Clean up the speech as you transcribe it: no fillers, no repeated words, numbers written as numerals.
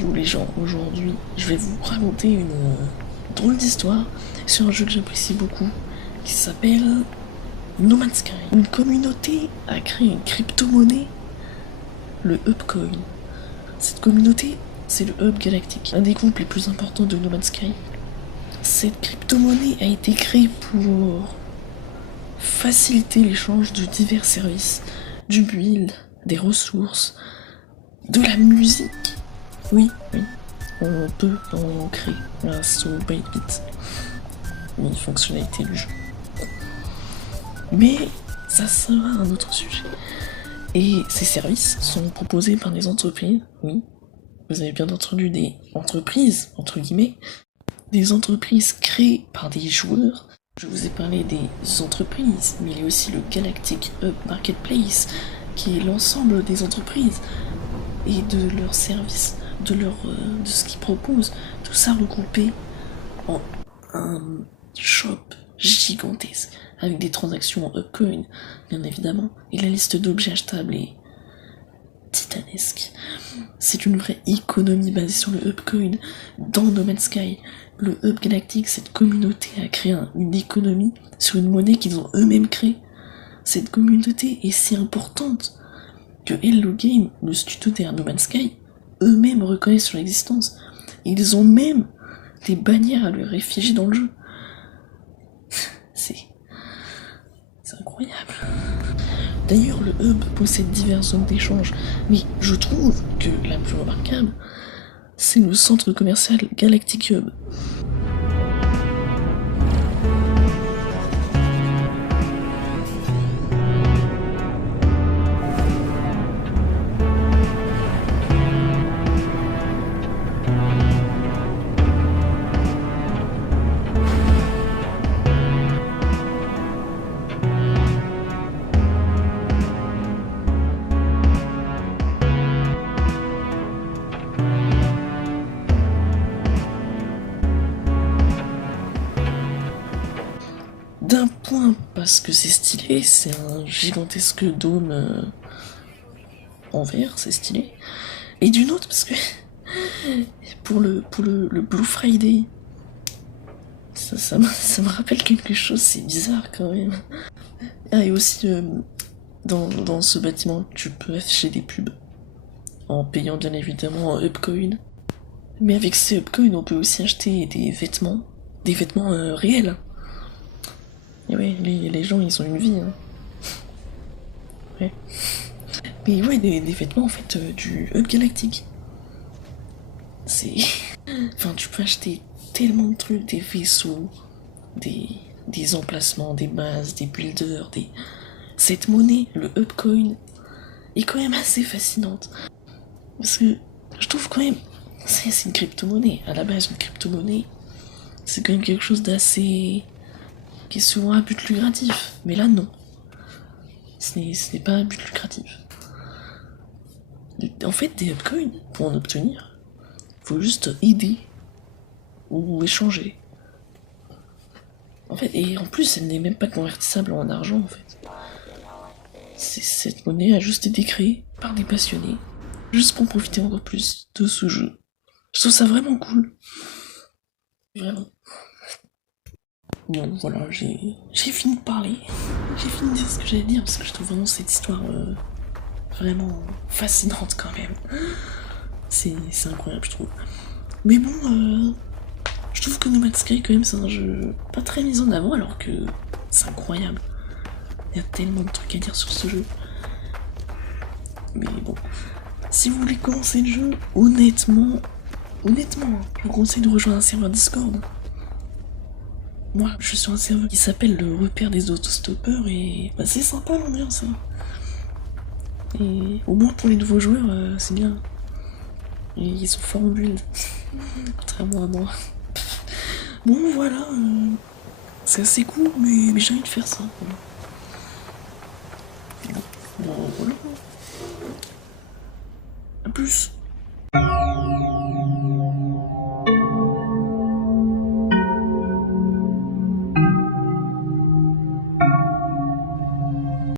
Yo les gens, aujourd'hui je vais vous raconter une drôle d'histoire sur un jeu que j'apprécie beaucoup qui s'appelle No Man's Sky. Une communauté a créé une crypto-monnaie, le Hubcoin. Cette communauté, c'est le Hub Galactique, un des groupes les plus importants de No Man's Sky. Cette crypto-monnaie a été créée pour faciliter l'échange de divers services, du build, des ressources, de la musique. Oui, on peut en créer grâce au Bytebit, une fonctionnalité du jeu. Mais ça sera un autre sujet. Et ces services sont proposés par des entreprises, oui, vous avez bien entendu, des entreprises, entre guillemets, des entreprises créées par des joueurs. Je vous ai parlé des entreprises, mais il y a aussi le Galactic Hub Marketplace, qui est l'ensemble des entreprises et de leurs services, de ce qu'ils proposent, tout ça regroupé en un shop gigantesque avec des transactions en Hubcoin, bien évidemment, et la liste d'objets achetables est titanesque. C'est une vraie économie basée sur le Hubcoin dans No Man's Sky. Le Hub Galactique, cette communauté a créé une économie sur une monnaie qu'ils ont eux-mêmes créée. Cette communauté est si importante que Hello Game, le studio derrière No Man's Sky, eux-mêmes reconnaissent leur existence. Ils ont même des bannières à leur effigie dans le jeu. C'est incroyable. D'ailleurs, le hub possède diverses zones d'échange, mais je trouve que la plus remarquable, c'est le centre commercial Galactic Hub. D'un point parce que c'est stylé, c'est un gigantesque dôme en verre, c'est stylé. Et d'une autre parce que pour le Blue Friday, ça me rappelle quelque chose, c'est bizarre quand même. Ah, et aussi dans ce bâtiment, tu peux afficher des pubs en payant bien évidemment en Hubcoin. Mais avec ces Hubcoin, on peut aussi acheter des vêtements réels. Et ouais, les gens, ils ont une vie, hein. Ouais. Mais ouais, des vêtements, en fait, du Hub Galactique. C'est... Enfin, tu peux acheter tellement de trucs, des vaisseaux, des emplacements, des bases, des builders, Cette monnaie, le Hubcoin, est quand même assez fascinante. Parce que je trouve quand même... C'est une crypto-monnaie. À la base, une crypto-monnaie, c'est quand même quelque chose d'assez... qui est souvent à but lucratif. Mais là, non. Ce n'est pas un but lucratif. En fait, des Hubcoins, pour en obtenir, faut juste aider ou échanger. En fait, et en plus, elle n'est même pas convertissable en argent, en fait. Cette monnaie a juste été créée par des passionnés, juste pour profiter encore plus de ce jeu. Je trouve ça vraiment cool. Vraiment. Bon, voilà, j'ai fini de parler. J'ai fini de dire ce que j'allais dire, parce que je trouve vraiment cette histoire vraiment fascinante quand même. C'est incroyable, je trouve. Mais bon, je trouve que No Man's Sky, quand même, c'est un jeu pas très mis en avant, alors que c'est incroyable. Il y a tellement de trucs à dire sur ce jeu. Mais bon, si vous voulez commencer le jeu, honnêtement, je vous conseille de rejoindre un serveur Discord. Moi, je suis sur un serveur qui s'appelle le repère des autostoppeurs et bah, c'est sympa l'ambiance. Hein. Et au moins pour les nouveaux joueurs, c'est bien. Et ils sont forts en build, contrairement à moi. Bon, voilà, c'est assez cool, mais j'ai envie de faire ça. Voilà. Bon, voilà. A plus.